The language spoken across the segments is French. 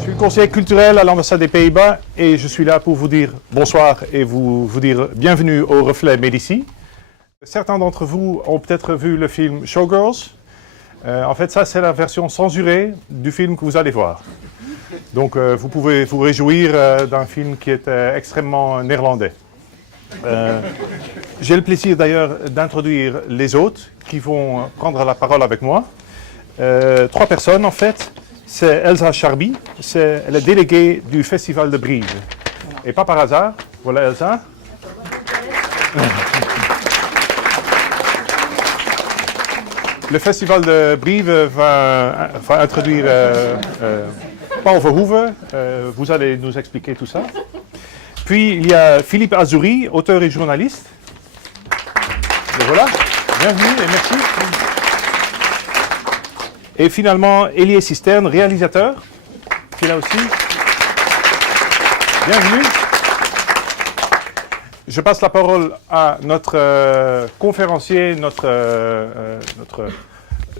Je suis le conseiller culturel à l'ambassade des Pays-Bas et je suis là pour vous dire bonsoir et vous dire bienvenue au Reflet Médicis. Certains d'entre vous ont peut-être vu le film Showgirls. En fait, ça, c'est la version censurée du film que vous allez voir. Donc, vous pouvez vous réjouir d'un film qui est extrêmement néerlandais. J'ai le plaisir d'ailleurs d'introduire les autres qui vont prendre la parole avec moi. 3 personnes en fait. C'est Elsa Charby, c'est la déléguée du Festival de Brive. Et pas par hasard, voilà Elsa. Le Festival de Brive va introduire Paul Verhoeven, vous allez nous expliquer tout ça. Puis il y a Philippe Azouri, auteur et journaliste. Et voilà, bienvenue et merci. Et finalement, Elie Cisterne, réalisateur, qui est là aussi. Bienvenue. Je passe la parole à notre conférencier,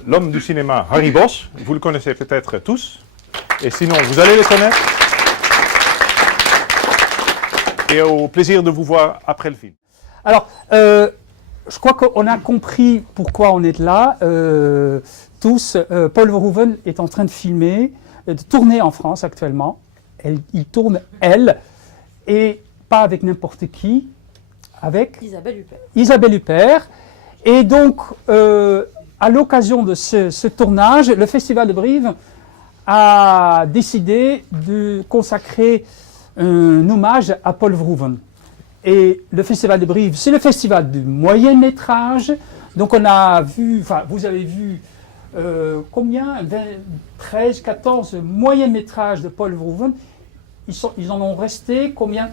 l'homme du cinéma, Harry Bosch. Vous le connaissez peut-être tous. Et sinon, vous allez le connaître. Et au plaisir de vous voir après le film. Alors, je crois qu'on a compris pourquoi on est là. Tous, Paul Verhoeven est en train de filmer, de tourner en France actuellement. Il tourne, et pas avec n'importe qui, avec Isabelle Huppert. Et donc, à l'occasion de ce tournage, le Festival de Brive a décidé de consacrer un hommage à Paul Verhoeven. Et le Festival de Brive, c'est le festival du moyen-métrage. Donc on a vu, enfin vous avez vu combien 13, 14 moyens-métrages de Paul Verhoeven. Ils en ont resté combien?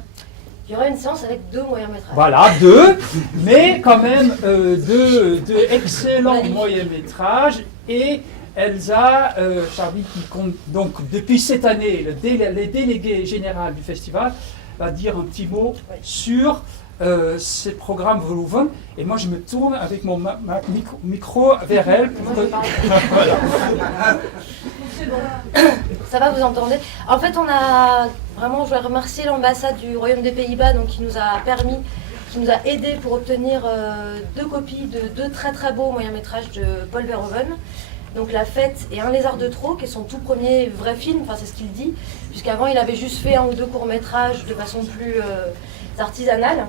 Il y aura une séance avec 2 moyens-métrages. Voilà, 2, mais quand même 2 excellents moyens-métrages. Et Elsa Charby, qui compte donc depuis cette année, le délégué général du festival, va dire un petit mot sur ces programmes Verhoeven. Et moi, je me tourne avec mon micro vers elle. Voilà. C'est bon. Ça va, vous entendez? En fait, on a vraiment, je voulais remercier l'ambassade du Royaume des Pays-Bas, donc qui nous a aidés pour obtenir 2 copies de 2 très très beaux moyens-métrages de Paul Verhoeven. Donc La Fête et Un lézard de trop, qui est son tout premier vrai film, enfin c'est ce qu'il dit, puisqu'avant il avait juste fait 1 ou 2 courts-métrages de façon plus artisanale.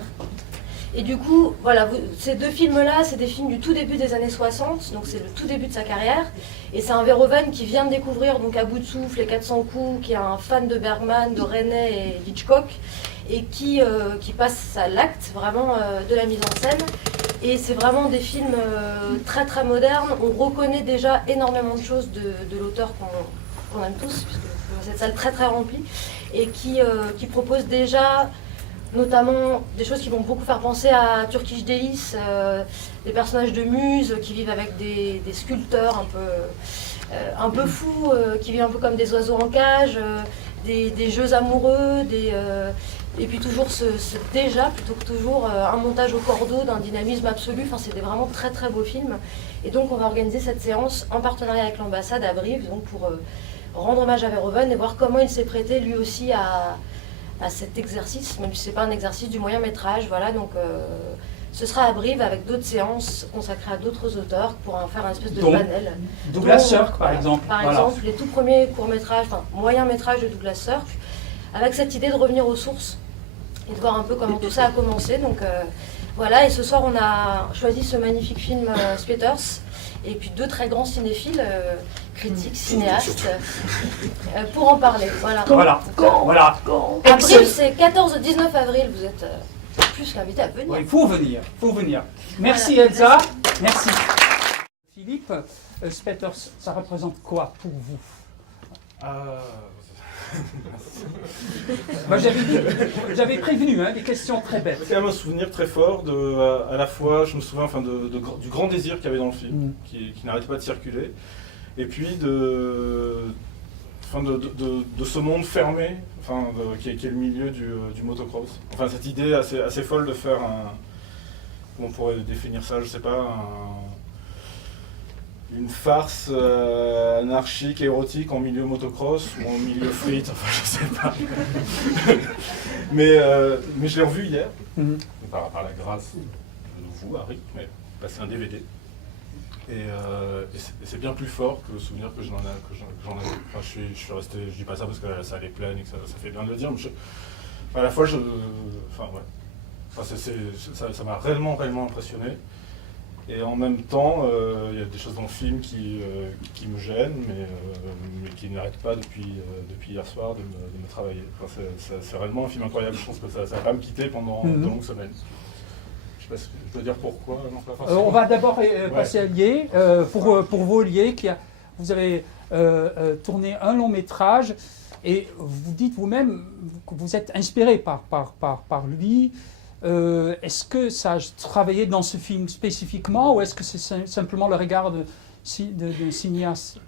Et du coup, voilà, ces 2 films-là, c'est des films du tout début des années 60, donc c'est le tout début de sa carrière. Et c'est un Verhoeven qui vient de découvrir donc à bout de souffle les 400 coups, qui est un fan de Bergman, de René et d'Hitchcock, et qui passe à l'acte vraiment de la mise en scène. Et c'est vraiment des films très très modernes. On reconnaît déjà énormément de choses de l'auteur qu'on aime tous, puisque cette salle très très remplie, et qui propose déjà notamment des choses qui vont beaucoup faire penser à Turkish Delice, des personnages de muse qui vivent avec des sculpteurs un peu fous, qui vivent un peu comme des oiseaux en cage, des jeux amoureux, et puis toujours déjà, plutôt que toujours, un montage au cordeau d'un dynamisme absolu. Enfin, c'est des vraiment très très beaux films. Et donc on va organiser cette séance en partenariat avec l'ambassade à Brive, donc pour rendre hommage à Verhoeven et voir comment il s'est prêté lui aussi à cet exercice, même si ce n'est pas un exercice du moyen-métrage. Voilà, donc ce sera à Brive avec d'autres séances consacrées à d'autres auteurs pour en faire un espèce de panel. Douglas Sirk, par exemple. Par exemple, les tout premiers courts-métrages, enfin moyens-métrages de Douglas Sirk, avec cette idée de revenir aux sources et de voir un peu comment tout ça a commencé. Donc voilà, et ce soir on a choisi ce magnifique film Spitters, et puis 2 très grands cinéphiles, critiques, cinéastes, pour en parler. Voilà. Voilà. À Brive, c'est 14-19 avril, vous êtes plus qu'invités à venir. Oui, il faut venir. Merci voilà. Elsa, merci. Philippe, Spitters, ça représente quoi pour vous? Moi, j'avais prévenu des questions très bêtes. C'est quand même un souvenir très fort à la fois, je me souviens du grand désir qu'il y avait dans le film, qui n'arrêtait pas de circuler, et puis de ce monde fermé, qui est le milieu du motocross. Enfin, cette idée assez folle de faire comment on pourrait définir ça, je sais pas, une farce anarchique, érotique en milieu motocross ou en milieu frites, enfin je sais pas. mais je l'ai revu hier, par la grâce de vous, Harry, mais c'est un DVD. Et c'est bien plus fort que le souvenir que j'en avais. Enfin, je suis resté, je dis pas ça parce que la salle est pleine et que ça fait bien de le dire, mais à la fois, enfin, ouais. Enfin, ça m'a réellement impressionné. Et en même temps, il y a des choses dans le film qui me gênent, mais qui n'arrêtent pas depuis hier soir de me travailler. Enfin, c'est réellement un film incroyable. Je pense que ça va pas me quitter pendant de longues semaines. Je sais pas si je peux dire pourquoi. Non, pas forcément. On va d'abord passer à Lié. Pour vous, Lié, vous avez tourné un long métrage et vous dites vous-même que vous êtes inspiré par lui. Est-ce que ça a travaillé dans ce film spécifiquement ou est-ce que c'est simplement le regard de cinéaste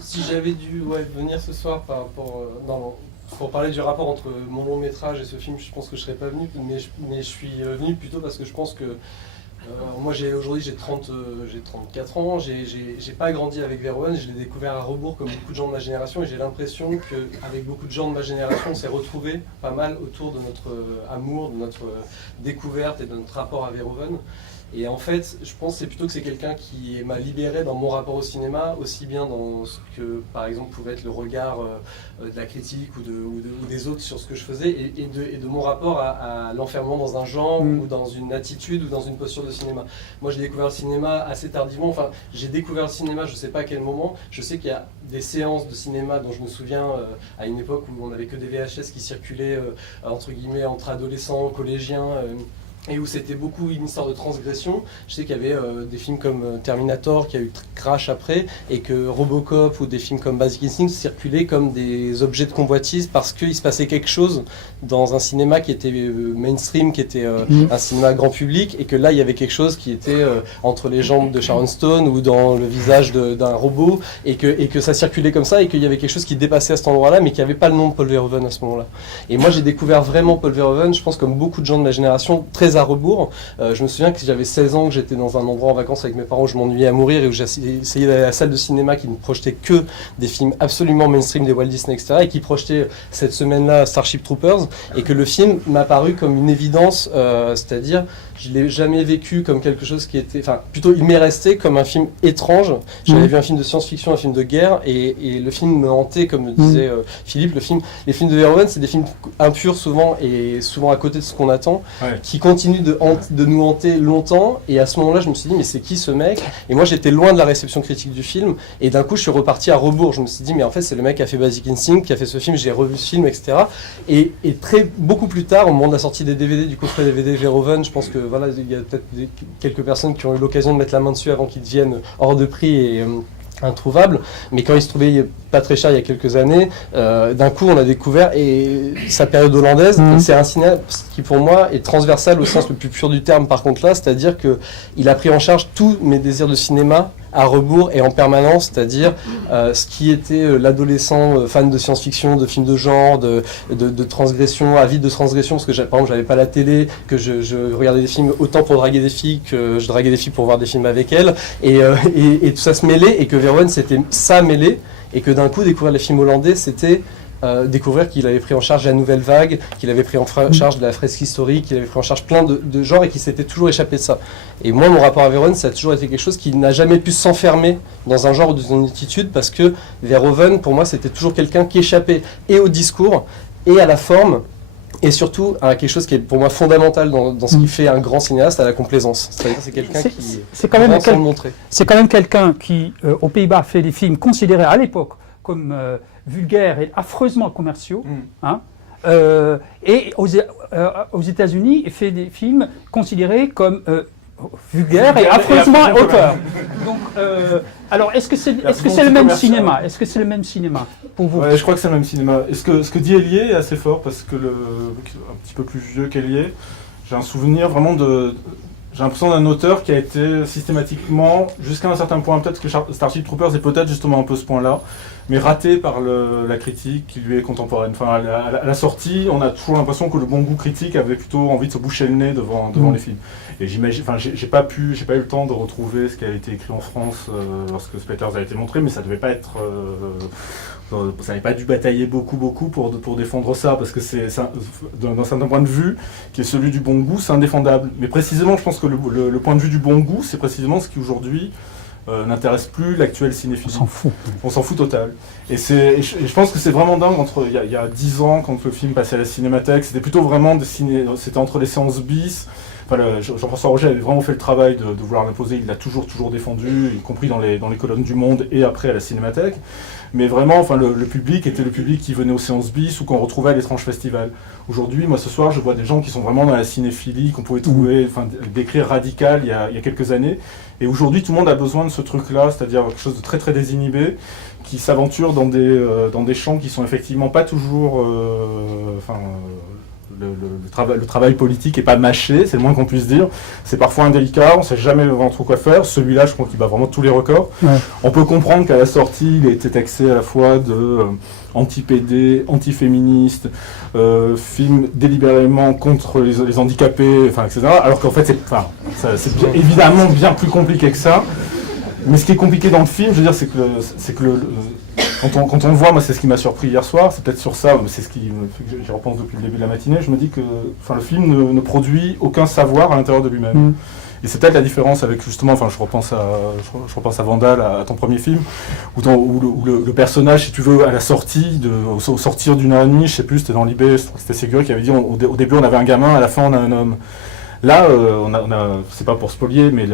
Si j'avais dû venir ce soir par rapport pour parler du rapport entre mon long métrage et ce film, je pense que je ne serais pas venu, mais je suis venu plutôt parce que je pense que moi aujourd'hui j'ai 34 ans, j'ai pas grandi avec Verhoeven, je l'ai découvert à rebours comme beaucoup de gens de ma génération et j'ai l'impression qu'avec beaucoup de gens de ma génération on s'est retrouvés pas mal autour de notre amour, de notre découverte et de notre rapport à Verhoeven. Et en fait, je pense que c'est quelqu'un qui m'a libéré dans mon rapport au cinéma, aussi bien dans ce que, par exemple, pouvait être le regard de la critique ou des autres sur ce que je faisais, et de mon rapport à l'enfermement dans un genre ou dans une attitude ou dans une posture de cinéma. Moi, j'ai découvert le cinéma assez tardivement. Enfin, j'ai découvert le cinéma, je ne sais pas à quel moment. Je sais qu'il y a des séances de cinéma dont je me souviens à une époque où on n'avait que des VHS qui circulaient entre guillemets entre adolescents, collégiens. Et où c'était beaucoup une histoire de transgression. Je sais qu'il y avait des films comme Terminator, qui a eu Crash après, et que Robocop ou des films comme Basic Instinct circulaient comme des objets de convoitise parce qu'il se passait quelque chose dans un cinéma qui était mainstream, qui était un cinéma grand public, et que là il y avait quelque chose qui était entre les jambes de Sharon Stone ou dans le visage d'un robot, et que ça circulait comme ça, et qu'il y avait quelque chose qui dépassait à cet endroit-là, mais qui n'avait pas le nom de Paul Verhoeven à ce moment-là. Et moi j'ai découvert vraiment Paul Verhoeven, je pense comme beaucoup de gens de ma génération, très à rebours. Je me souviens que j'avais 16 ans, que j'étais dans un endroit en vacances avec mes parents où je m'ennuyais à mourir et où j'essayais d'aller à la salle de cinéma qui ne projetait que des films absolument mainstream des Walt Disney, etc. et qui projetait cette semaine-là Starship Troopers, et que le film m'a paru comme une évidence, c'est-à-dire je ne l'ai jamais vécu comme quelque chose qui était... Enfin, plutôt il m'est resté comme un film étrange. J'avais vu un film de science-fiction, un film de guerre, et le film me hantait, comme le disait Philippe. Les films de Verhoeven, c'est des films impurs souvent, et souvent à côté de ce qu'on attend, qui continuent de nous hanter longtemps. Et à ce moment-là, je me suis dit, mais c'est qui ce mec? Et moi, j'étais loin de la réception critique du film, et d'un coup, je suis reparti à rebours. Je me suis dit, mais en fait, c'est le mec qui a fait Basic Instinct, qui a fait ce film, j'ai revu ce film, etc. Et beaucoup plus tard, au moment de la sortie des DVD, du coffret DVD Verhoeven, je pense que voilà, il y a peut-être quelques personnes qui ont eu l'occasion de mettre la main dessus avant qu'ils deviennent hors de prix et introuvables, mais quand il se trouvait pas très cher il y a quelques années, d'un coup on a découvert, et sa période hollandaise, c'est un cinéaste qui pour moi est transversal au sens le plus pur du terme par contre là, c'est-à-dire qu'il a pris en charge tous mes désirs de cinéma à rebours et en permanence, c'est-à-dire ce qui était l'adolescent fan de science-fiction, de films de genre, de transgression, avide de transgression, parce que par exemple j'avais pas la télé, que je regardais des films autant pour draguer des filles que je draguais des filles pour voir des films avec elles, et tout ça se mêlait, et que Verhoeven c'était ça mêlé, et que d'un coup découvrir les films hollandais c'était découvrir qu'il avait pris en charge la nouvelle vague, qu'il avait pris en charge de la fresque historique, qu'il avait pris en charge plein de genres, et qu'il s'était toujours échappé de ça. Et moi, mon rapport à Verhoeven, ça a toujours été quelque chose qui n'a jamais pu s'enfermer dans un genre ou dans une attitude, parce que Verhoeven, pour moi, c'était toujours quelqu'un qui échappait et au discours, et à la forme, et surtout à quelque chose qui est pour moi fondamental dans ce qui fait un grand cinéaste, à la complaisance. C'est-à-dire c'est quelqu'un qui c'est quand même sans le montrer. C'est quand même quelqu'un qui, aux Pays-Bas, fait des films considérés à l'époque comme vulgaires et affreusement commerciaux, hein, et aux États-Unis, il fait des films considérés comme vulgaires et affreusement auteurs. Donc, alors, est-ce que c'est le même cinéma? Est-ce que c'est le même cinéma pour vous? Ouais, je crois que c'est le même cinéma. Et ce que dit Elie est assez fort, parce que un petit peu plus vieux qu'Elie, j'ai un souvenir vraiment j'ai l'impression d'un auteur qui a été systématiquement, jusqu'à un certain point, peut-être que Starship Troopers est peut-être justement un peu ce point-là, mais raté par la critique qui lui est contemporaine. Enfin, à la sortie, on a toujours l'impression que le bon goût critique avait plutôt envie de se boucher le nez devant les films. Et j'imagine, enfin, j'ai pas eu le temps de retrouver ce qui a été écrit en France lorsque Splatterz a été montré, mais ça devait pas être... ça n'avait pas dû batailler beaucoup pour défendre ça, parce que d'un certain point de vue, qui est celui du bon goût, c'est indéfendable. Mais précisément, je pense que le point de vue du bon goût, c'est précisément ce qui aujourd'hui n'intéresse plus l'actuel cinéphile. On s'en fout. On s'en fout total. Et je pense que c'est vraiment dingue, il y a 10 ans, quand le film passait à la Cinémathèque, c'était plutôt vraiment c'était entre les séances bis. Enfin, Jean-François Roger avait vraiment fait le travail de vouloir l'imposer, il l'a toujours défendu, y compris dans les colonnes du Monde et après à la Cinémathèque. Mais vraiment, enfin, le public était le public qui venait aux séances bis ou qu'on retrouvait à l'étrange festival. Aujourd'hui, moi ce soir, je vois des gens qui sont vraiment dans la cinéphilie, qu'on pouvait trouver, enfin, décrire radical il y a quelques années. Et aujourd'hui, tout le monde a besoin de ce truc-là, c'est-à-dire quelque chose de très très désinhibé, qui s'aventure dans des champs qui sont effectivement pas toujours... Le travail politique n'est pas mâché, c'est le moins qu'on puisse dire. C'est parfois indélicat, on ne sait jamais vraiment trop quoi faire. Celui-là, je crois qu'il bat vraiment tous les records. Ouais. On peut comprendre qu'à la sortie, il a été taxé à la fois de anti-PD, anti-féministe, film délibérément contre les handicapés, enfin, etc. Alors qu'en fait, c'est évidemment bien plus compliqué que ça. Mais ce qui est compliqué dans le film, je veux dire, c'est que quand on le voit, moi c'est ce qui m'a surpris hier soir, c'est peut-être sur ça, mais c'est ce qui me fait que j'y repense depuis le début de la matinée, je me dis que le film ne produit aucun savoir à l'intérieur de lui-même. Et c'est peut-être la différence avec justement, enfin je repense à Vandal, à ton premier film, où le personnage, si tu veux, à la sortie, au sortir d'une heure et demie, je sais plus, c'était dans l'IB, c'était Ségur qui avait dit, au début on avait un gamin, à la fin on a un homme. Là, c'est pas pour spolier, mais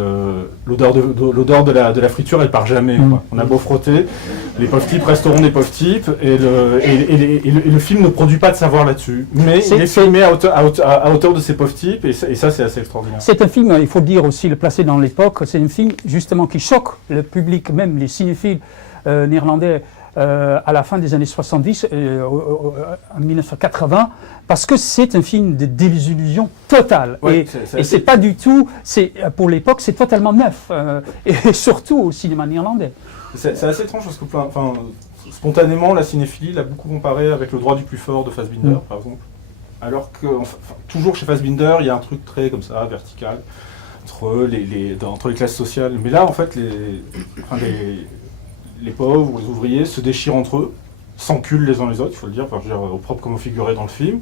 l'odeur de la friture, elle part jamais. Quoi. On a beau frotter, les pauvres types resteront des pauvres types, et le film ne produit pas de savoir là-dessus. Mais il est filmé à hauteur de ces pauvres types, et ça, c'est assez extraordinaire. C'est un film, il faut dire aussi, le placer dans l'époque, c'est un film justement qui choque le public, même les cinéphiles néerlandais, à la fin des années 70, en 1980, parce que c'est un film de désillusion totale. Ouais, et c'est pas du tout, pour l'époque, c'est totalement neuf, et surtout au cinéma néerlandais. C'est assez étrange parce que, spontanément, la cinéphilie l'a beaucoup comparé avec Le droit du plus fort de Fassbinder, par exemple. Alors que, toujours chez Fassbinder, il y a un truc très comme ça, vertical, entre les classes sociales. Mais là, en fait, les pauvres ou les ouvriers se déchirent entre eux, s'enculent les uns les autres, il faut le dire, au propre comme au figuré dans le film,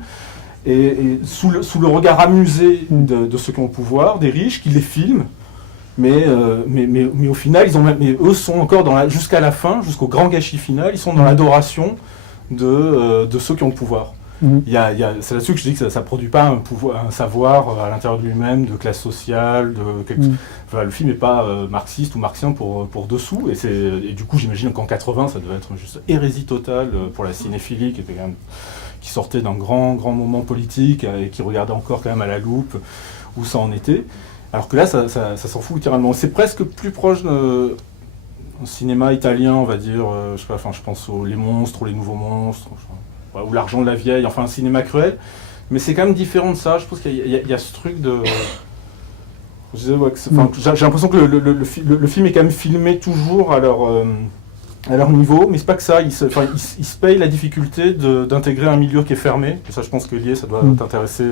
et sous le regard amusé de ceux qui ont le pouvoir, des riches qui les filment, mais au final, eux sont encore jusqu'à la fin, jusqu'au grand gâchis final, ils sont dans l'adoration de ceux qui ont le pouvoir. C'est là-dessus que je dis que ça ne produit pas un savoir à l'intérieur de lui-même, de classe sociale, le film n'est pas marxiste ou marxien pour dessous, et du coup j'imagine qu'en 80 ça devait être juste hérésie totale pour la cinéphilie qui sortait d'un grand moment politique et qui regardait encore quand même à la loupe où ça en était, alors que là ça s'en fout littéralement. C'est presque plus proche d'un cinéma italien, on va dire, je pense aux Les Monstres ou Les Nouveaux Monstres, ou L'Argent de la Vieille, enfin un cinéma cruel, mais c'est quand même différent de ça. Je pense qu'il y a ce truc de... j'ai l'impression que le film est quand même filmé toujours à leur niveau, mais c'est pas que ça, ils se payent la difficulté d'intégrer un milieu qui est fermé, et ça je pense que lié, ça doit t'intéresser,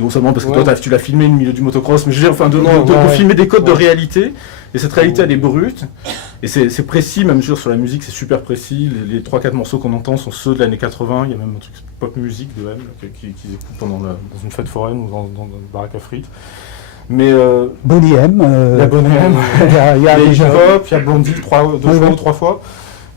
non seulement parce que toi tu l'as filmé, le milieu du motocross, mais je veux dire, de filmer des codes de réalité, et cette réalité elle est brute, et c'est précis, même sur la musique c'est super précis, les 3-4 morceaux qu'on entend sont ceux de l'année 80, il y a même un truc pop musique de M qu'ils écoutent dans une fête foraine ou dans une baraque à frites. Mais Boney M, la Boney M, il y a hip-hop, il y a Blondie 2 fois.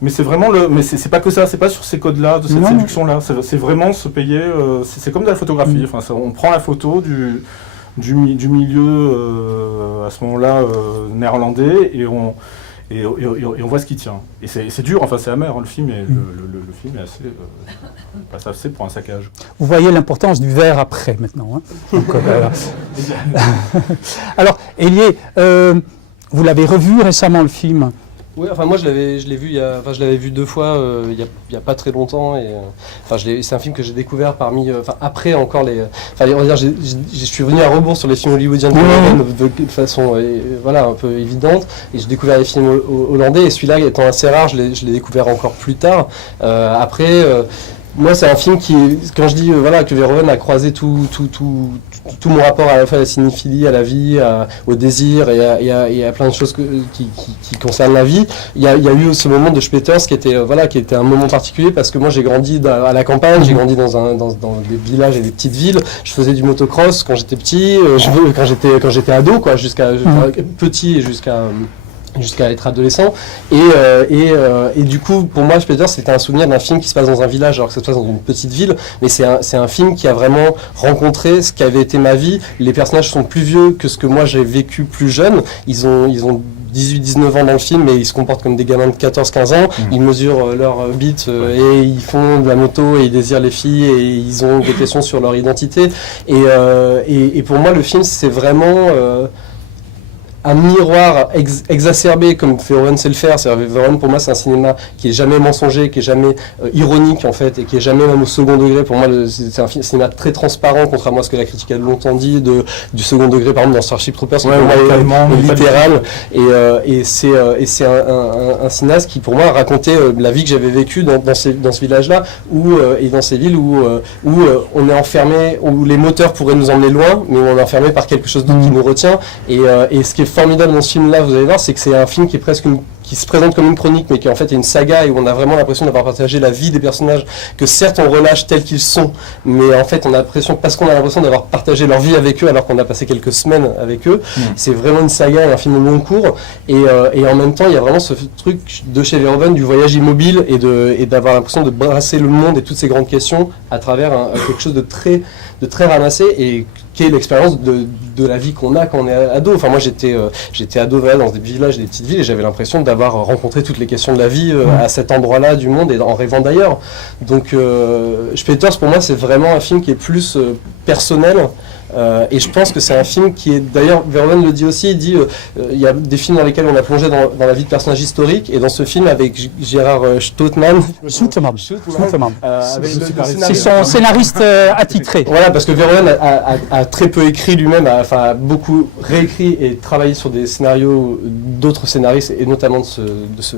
Mais c'est vraiment mais c'est pas que ça, c'est pas sur ces codes-là, de cette séduction-là. C'est vraiment se payer. C'est comme de la photographie. Enfin, on prend la photo du milieu à ce moment-là néerlandais et on voit ce qui tient. Et c'est dur, enfin c'est amer, hein, le film est assez, assez pour un saccage. Vous voyez l'importance du verre après maintenant. Hein. Donc, alors, Hélier, vous l'avez revu récemment le film. Ouais, enfin moi je l'ai vu je l'avais vu 2 fois il y a pas très longtemps et c'est un film que j'ai découvert après encore on va dire je suis venu à rebours sur les films hollywoodiens de façon voilà un peu évidente et j'ai découvert les films hollandais et celui-là étant assez rare, je l'ai découvert encore plus tard. Moi, c'est un film quand je dis voilà que Verhoeven a croisé tout mon rapport à la fois à la cinéphilie, à la vie, au désir et à plein de choses qui concernent la vie. Il y a eu ce moment de Speters qui était un moment particulier parce que moi j'ai grandi à la campagne, j'ai grandi dans des villages et des petites villes. Je faisais du motocross quand j'étais petit, quand j'étais ado quoi, jusqu'à petit et jusqu'à être adolescent et du coup pour moi Speters c'était un souvenir d'un film qui se passe dans un village alors que ça se passe dans une petite ville, mais c'est un film qui a vraiment rencontré ce qu'avait été ma vie. Les personnages sont plus vieux que ce que moi j'ai vécu plus jeune, ils ont 18-19 ans dans le film, mais ils se comportent comme des gamins de 14-15 ans, ils mesurent leur bite et ils font de la moto et ils désirent les filles et ils ont des questions sur leur identité et pour moi le film c'est vraiment un miroir exacerbé comme Verhoeven sait le faire. Verhoeven pour moi c'est un cinéma qui est jamais mensonger, qui est jamais ironique en fait et qui est jamais même au second degré. Pour moi c'est un cinéma très transparent contrairement à ce que la critique a longtemps dit du second degré par exemple dans Starship Troopers qui pour moi est littéral et c'est un cinéaste qui pour moi a raconté la vie que j'avais vécue dans ce village là et dans ces villes où on est enfermé, où les moteurs pourraient nous emmener loin mais où on est enfermé par quelque chose d'autre qui nous retient et ce qui est formidable dans ce film-là, vous allez voir, c'est que c'est un film qui est qui se présente comme une chronique, mais qui en fait est une saga et où on a vraiment l'impression d'avoir partagé la vie des personnages, que certes on relâche tels qu'ils sont, mais en fait on a l'impression, parce qu'on a l'impression d'avoir partagé leur vie avec eux alors qu'on a passé quelques semaines avec eux, c'est vraiment une saga et un film au long cours, et en même temps il y a vraiment ce truc de chez Verhoeven du voyage immobile et d'avoir l'impression de brasser le monde et toutes ces grandes questions à travers quelque chose de très ramassé et qui est l'expérience de la vie qu'on a quand on est ado. Enfin moi j'étais ado dans des villages, des petites villes et j'avais l'impression d'avoir rencontré toutes les questions de la vie à cet endroit-là du monde et en rêvant d'ailleurs. Donc Speters pour moi c'est vraiment un film qui est plus personnel. Et je pense que c'est un film qui est, d'ailleurs Verhoeven le dit aussi, il dit il y a des films dans lesquels on a plongé dans la vie de personnages historiques et dans ce film avec Gérard Stoltman, c'est c'est son scénariste attitré. Voilà, parce que Verhoeven a très peu écrit lui-même, a beaucoup réécrit et travaillé sur des scénarios d'autres scénaristes et notamment de ce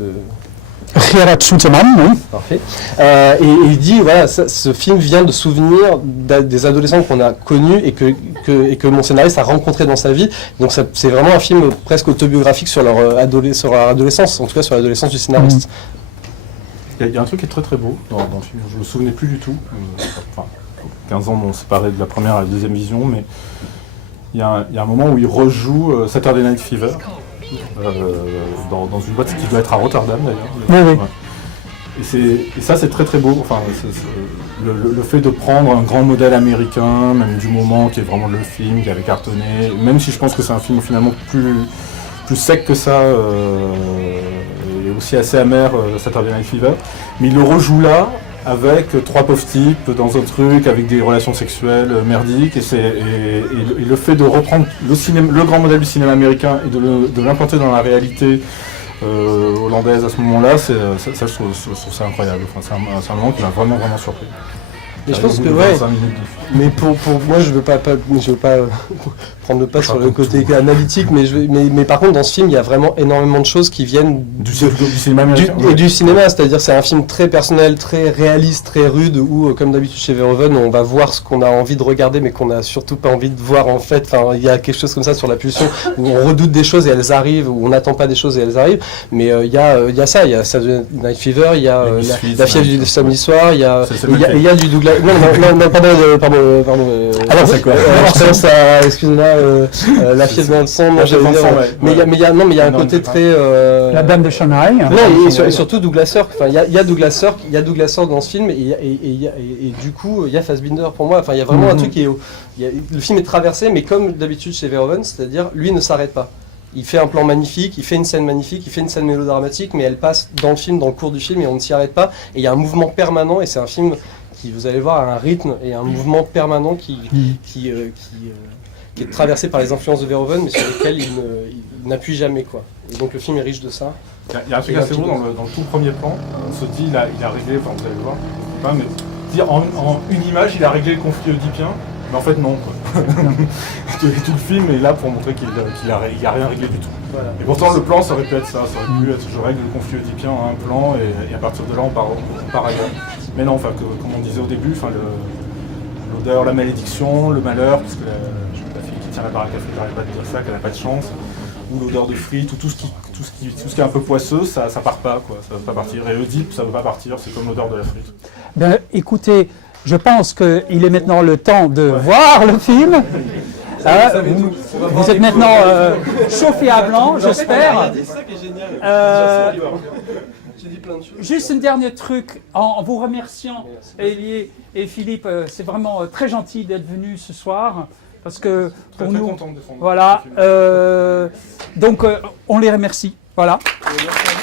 Gerard Suterman, oui. Parfait. Et il dit, voilà, ce film vient de souvenirs des adolescents qu'on a connus et que mon scénariste a rencontrés dans sa vie. Donc c'est vraiment un film presque autobiographique sur leur adolescence, en tout cas sur l'adolescence du scénariste. Il y a un truc qui est très très beau dans le film, je ne me souvenais plus du tout. 15 ans m'ont séparé de la première à la deuxième vision, mais il y a un moment où il rejoue Saturday Night Fever. Dans une boîte qui doit être à Rotterdam d'ailleurs. Oui. Ouais. Et ça c'est très très beau. Enfin, le fait de prendre un grand modèle américain, même du moment qui est vraiment le film qui avait cartonné, même si je pense que c'est un film finalement plus sec que ça et aussi assez amer, Saturday Night Fever, mais il le rejoue là avec 3 pauvres types dans un truc avec des relations sexuelles merdiques et le fait de reprendre le grand modèle du cinéma américain et de l'implanter dans la réalité hollandaise à ce moment-là, ça je trouve ça incroyable. Enfin, c'est un moment qui m'a vraiment vraiment surpris. Mais je pense que mais pour moi je veux pas prendre le pas sur le côté analytique, mais par contre dans ce film il y a vraiment énormément de choses qui viennent du cinéma américain et du cinéma, c'est-à-dire c'est un film très personnel, très réaliste, très rude où comme d'habitude chez Verhoeven on va voir ce qu'on a envie de regarder mais qu'on n'a surtout pas envie de voir en fait. Enfin il y a quelque chose comme ça sur la pulsion où on redoute des choses et elles arrivent, où on n'attend pas des choses et elles arrivent, mais il y a Saturday Night Fever, il y a la fièvre du samedi soir, il y a du Douglas. Non, pardon. Alors c'est quoi je pense à, excuse-moi, la fièvre dans le sang. Mais il y a un côté très. La Dame de Shanghai. Non, et surtout Douglas Sirk. Enfin, il y a Douglas Sirk dans ce film et du coup il y a Fassbinder pour moi. Enfin, il y a vraiment un truc qui est. Le film est traversé, mais comme d'habitude chez Verhoeven, c'est-à-dire lui ne s'arrête pas. Il fait un plan magnifique, il fait une scène magnifique, il fait une scène mélodramatique, mais elle passe dans le film, dans le cours du film, et on ne s'y arrête pas. Et il y a un mouvement permanent, et c'est un film qui, vous allez voir, a un rythme et un mouvement permanent qui est traversé par les influences de Verhoeven, mais sur lesquelles il n'appuie jamais, quoi. Et donc le film est riche de ça. Il y a un truc assez beau dans le tout premier plan. On se dit, il a réglé, enfin vous allez le voir, pas, mais dire en une image, il a réglé le conflit oedipien, mais en fait non. Quoi. tout le film est là pour montrer qu'il a rien réglé du tout. Voilà. Et pourtant le plan, ça aurait pu être ça, ça aurait pu être je règle le conflit oedipien en un plan, et à partir de là, on part ailleurs. Mais non, enfin, comme on disait au début, enfin, l'odeur, la malédiction, le malheur, parce que la fille qui tient la baraque à frites, j'arrive pas de dire ça, qu'elle n'a pas de chance, ou l'odeur de frites, ou tout ce qui est un peu poisseux, ça part pas, quoi, ça va pas partir. Et Oedipe, ça ne veut pas partir, c'est comme l'odeur de la frite. Ben, écoutez, je pense qu'il est maintenant le temps de voir le film. Vous êtes maintenant chauffé à blanc, j'espère. C'est ça qui est génial. J'ai dit plein de choses. Juste un dernier truc, en vous remerciant, Élie et Philippe, c'est vraiment très gentil d'être venus ce soir, parce que pour Très nous, content de défendre voilà, ce film. donc on les remercie, voilà. Merci à vous.